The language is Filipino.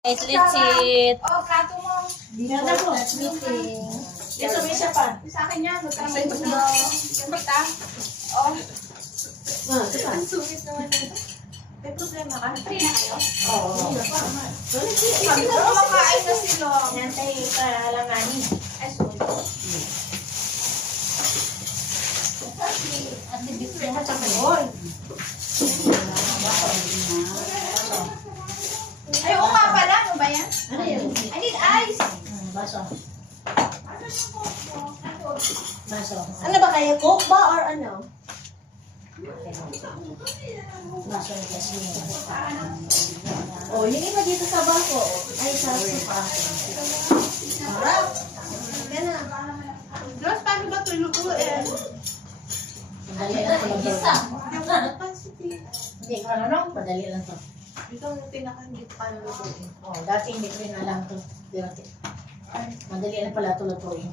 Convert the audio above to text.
Litsit. Oh, plato mo. Meron na po. Meeting. Ito, may isa pa. Sa akin yan. Magkaroon mo na. Kita. Oh. Ang sumit naman nito. May problema ka? Free na kayo? Oo. Sabi ko kumakain na sila. Nantay para alanganin. Ay, sorry. At ibig ko na sa Oy. Ay, oo nga pala. Ano ba yan? Ano yun? I need ice. Baso. Baso. Ano ba kaya? Coke ba or ano? Baso ng kasi. Oh, yung iba dito sa bangko. Ay, sarap sa pa. Sarap. Yan na. Diyos, paano ba ito lutuin? Madali lang ito magluto. Hindi ko ano, madali lang ito. Ito ang pinaka-hindi paano lutuin. Oh, dati hindi ko rin alam ito. Madali lang pala ito lutuin.